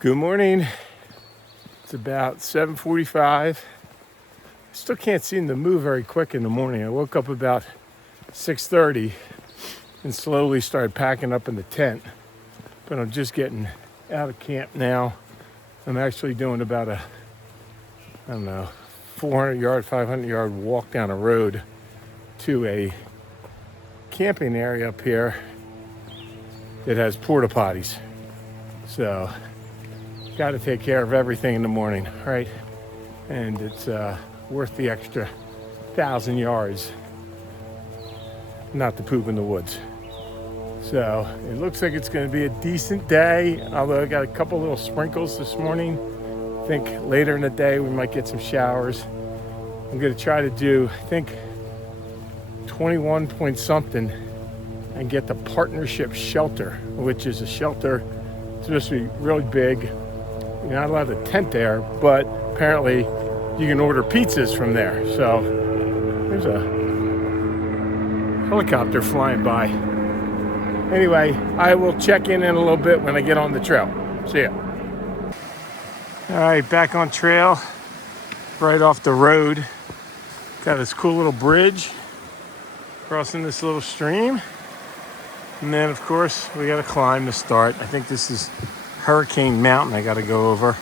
Good morning. It's about 7:45. I still can't seem to move very quick in the morning. I woke up about 6:30 and slowly started packing up in the tent. But I'm just getting out of camp now. I'm actually doing about a, 400 yard, 500 yard walk down a road to a camping area up here that has porta potties. So got to take care of everything in the morning, right? And it's worth the extra 1,000 yards not to poop in the woods. So it looks like it's going to be a decent day, although I got a couple little sprinkles this morning. I think later in the day we might get some showers. I'm going to try to do, I think, 21 point something and get the partnership shelter, which is a shelter. It's supposed to be really big. You're not allowed to tent there, but apparently you can order pizzas from there. So there's a helicopter flying by. Anyway, I will check in a little bit when I get on the trail. See ya. All right, back on trail, right off the road. Got this cool little bridge crossing this little stream. And then, of course, we got to climb to start. I think this is Hurricane Mountain I got to go over.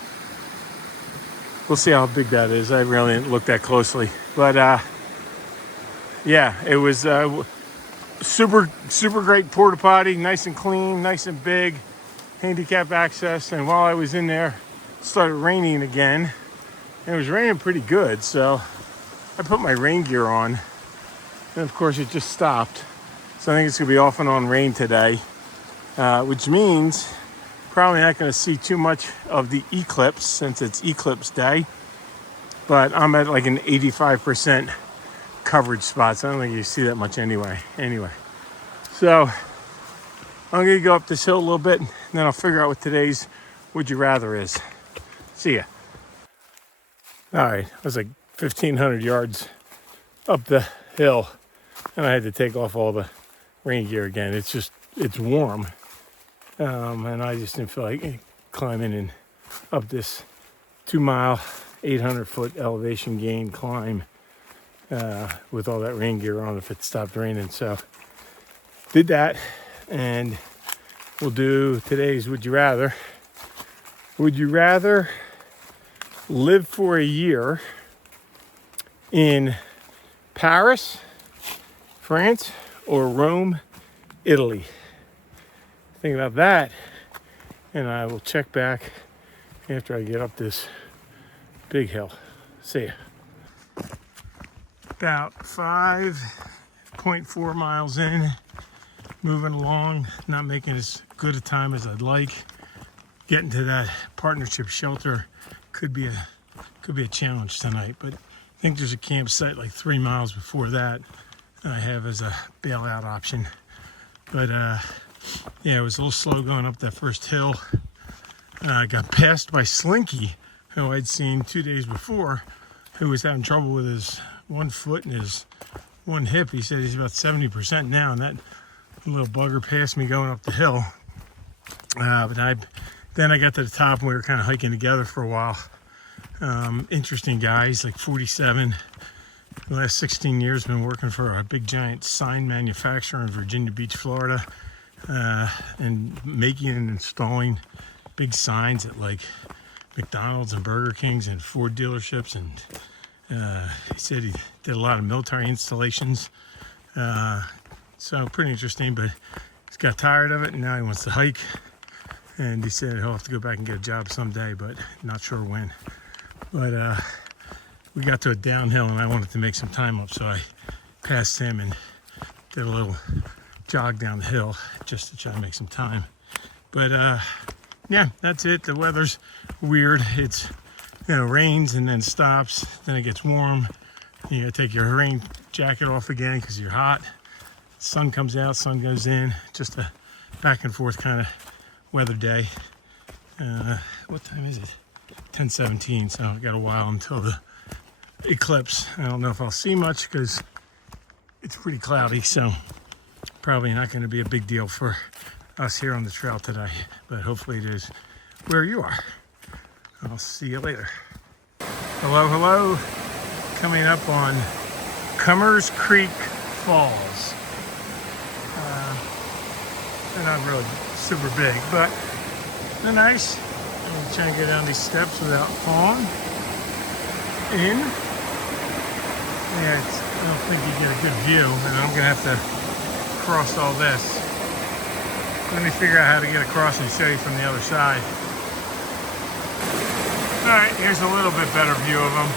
We'll see how big that is. I really didn't look that closely. But, yeah, it was super great porta potty, nice and clean, nice and big, handicap access. And while I was in there, it started raining again. And it was raining pretty good, so I put my rain gear on. And, of course, it just stopped. So I think it's going to be off and on rain today, which means probably not going to see too much of the eclipse since it's eclipse day. But I'm at like an 85% coverage spot, so I don't think you see that much anyway. So I'm going to go up this hill a little bit, and then I'll figure out what today's Would You Rather is. See ya. All right, I was like 1,500 yards up the hill, and I had to take off all the rain gear again. It's warm, and I just didn't feel like climbing and up this 2 mile, 800 foot elevation gain climb with all that rain gear on if it stopped raining. So did that, and we'll do today's Would You Rather. Would you rather live for a year in Paris, France, or Rome, Italy? Think about that, and I will check back after I get up this big hill. See ya. About 5.4 miles in, moving along, not making as good a time as I'd like. Getting to that partnership shelter could be a challenge tonight, but I think there's a campsite like 3 miles before that I have as a bailout option. But yeah, it was a little slow going up that first hill. I got passed by Slinky, who I'd seen 2 days before, who was having trouble with his one foot and his one hip. He said he's about 70% now, and that little bugger passed me going up the hill. Then I got to the top, and we were kind of hiking together for a while. Interesting guy. He's like 47. The last 16 years been working for a big giant sign manufacturer in Virginia Beach, Florida, and making and installing big signs at like McDonald's and Burger Kings and Ford dealerships. And he said he did a lot of military installations. So pretty interesting, but he's got tired of it and now he wants to hike. And he said he'll have to go back and get a job someday, but not sure when. But we got to a downhill and I wanted to make some time up, so I passed him and did a little jog down the hill just to try to make some time. But yeah, that's it. The weather's weird. It's, rains and then stops, then it gets warm. You gotta take your rain jacket off again because you're hot. Sun comes out, sun goes in. Just a back and forth kind of weather day. What time is it? 10:17, so I got a while until the eclipse. I don't know if I'll see much because it's pretty cloudy, so probably not going to be a big deal for us here on the trail today, but hopefully it is where you are. I'll see you later. Hello, hello. Coming up on Cummers Creek Falls. They're not really super big, but they're nice. I'm trying to go down these steps without falling in. Yeah, I don't think you get a good view, and I'm gonna have to cross all this. Let me figure out how to get across and show you from the other side. All right, here's a little bit better view of them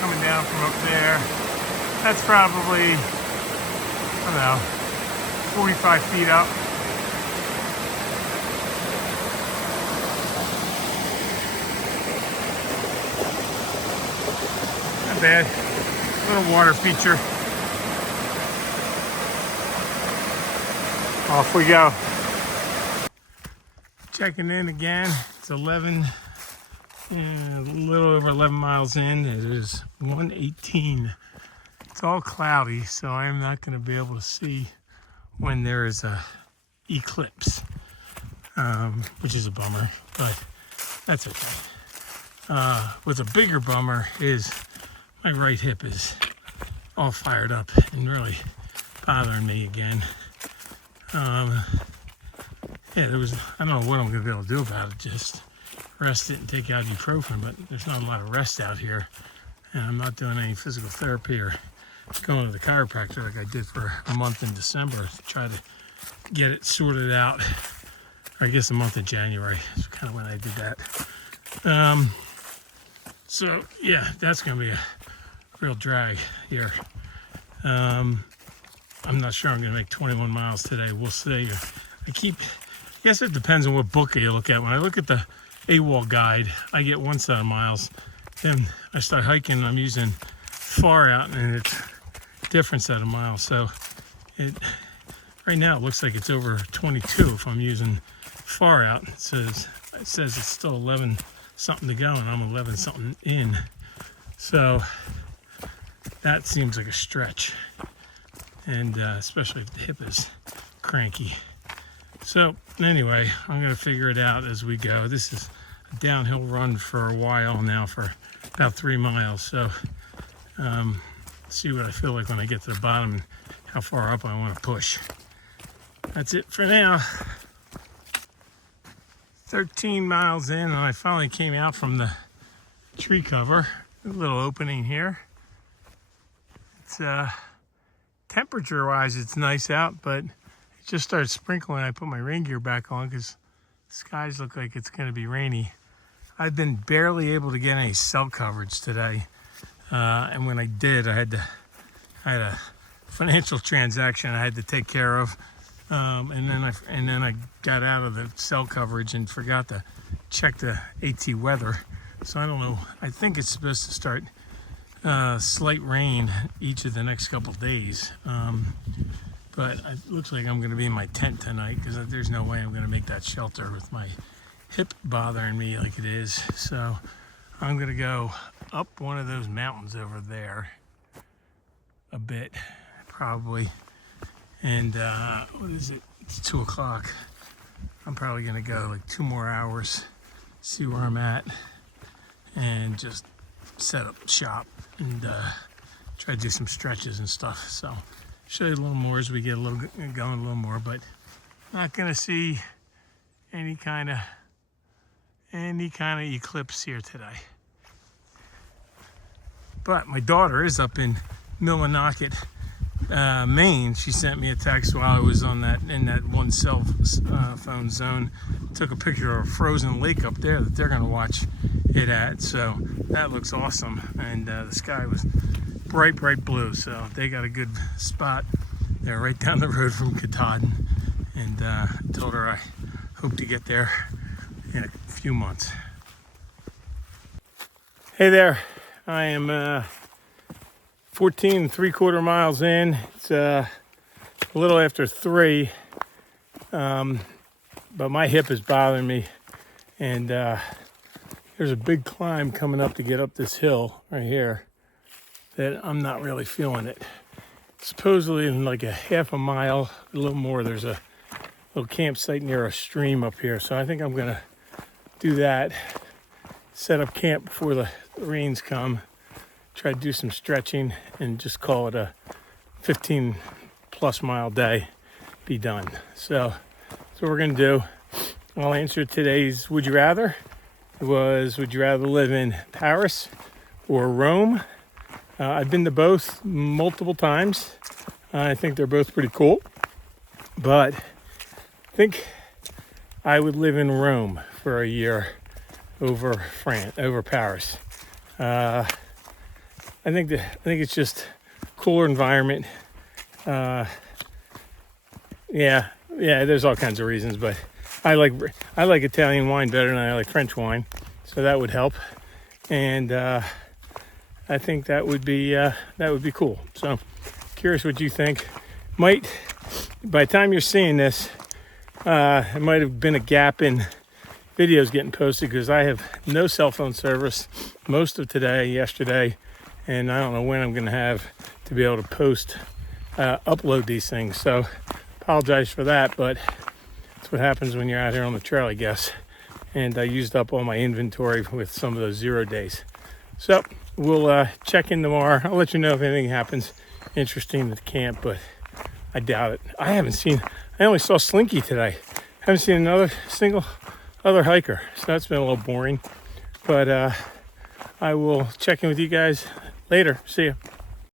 coming down from up there. That's probably, I don't know, 45 feet up. Not bad. Little water feature. Off we go. Checking in again. It's 11, a little over 11 miles in. It is 1:18. It's all cloudy, so I am not going to be able to see when there is a eclipse, which is a bummer, but that's okay. What's a bigger bummer is my right hip is all fired up and really bothering me again. Yeah, I don't know what I'm going to be able to do about it, just rest it and take ibuprofen, but there's not a lot of rest out here, and I'm not doing any physical therapy or going to the chiropractor like I did for a month in December to try to get it sorted out. Or I guess the month of January is kind of when I did that. So yeah, that's going to be a real drag here. I'm not sure I'm going to make 21 miles today. We'll see. I guess it depends on what book you look at. When I look at the AWOL guide, I get one set of miles. Then I start hiking, I'm using far out, and it's a different set of miles. So right now it looks like it's over 22 if I'm using far out. It says it's still 11 something to go, and I'm 11 something in. So that seems like a stretch, and especially if the hip is cranky. So anyway, I'm going to figure it out as we go. This is a downhill run for a while now, for about 3 miles. So see what I feel like when I get to the bottom and how far up I want to push. That's it for now. 13 miles in, and I finally came out from the tree cover. A little opening here. It's temperature-wise, it's nice out, but it just started sprinkling. I put my rain gear back on because the skies look like it's going to be rainy. I've been barely able to get any cell coverage today, and when I did, I had a financial transaction I had to take care of, and then I got out of the cell coverage and forgot to check the AT weather. So I don't know. I think it's supposed to start slight rain each of the next couple days, but it looks like I'm going to be in my tent tonight because there's no way I'm going to make that shelter with my hip bothering me like it is. So I'm going to go up one of those mountains over there a bit, probably, and what is it? It's 2 o'clock. I'm probably going to go like 2 more hours, see where I'm at, and just set up shop and try to do some stretches and stuff. So show you a little more as we get going a little more, but not gonna see any kind of eclipse here today. But my daughter is up in Millinocket, Maine. She sent me a text while I was in that one cell phone zone. Took a picture of a frozen lake up there that they're gonna watch it at. So that looks awesome, and the sky was bright blue. So they got a good spot. They're right down the road from Katahdin, and told her I hope to get there in a few months. Hey there, I am 14 3/4 miles in. It's a little after 3, but my hip is bothering me, and there's a big climb coming up to get up this hill right here that I'm not really feeling it. Supposedly in like a half a mile, a little more, there's a little campsite near a stream up here. So I think I'm gonna do that, set up camp before the rains come, try to do some stretching, and just call it a 15 plus mile day, be done. So that's what we're gonna do. I'll answer today's would you rather. It was, would you rather live in Paris or Rome? I've been to both multiple times. I think they're both pretty cool, but I think I would live in Rome for a year over Paris. I think it's just cooler environment. Yeah, there's all kinds of reasons, but I like Italian wine better than I like French wine, so that would help. And I think that would be cool. So curious what you think. By the time you're seeing this, it might have been a gap in videos getting posted because I have no cell phone service most of today, yesterday, and I don't know when I'm going to have to be able to upload these things. So apologize for that, but that's what happens when you're out here on the trail, I guess. And I used up all my inventory with some of those 0 days. So we'll check in tomorrow. I'll let you know if anything happens interesting at the camp, but I doubt it. I only saw Slinky today. I haven't seen another single other hiker, so that's been a little boring. But I will check in with you guys later. See ya.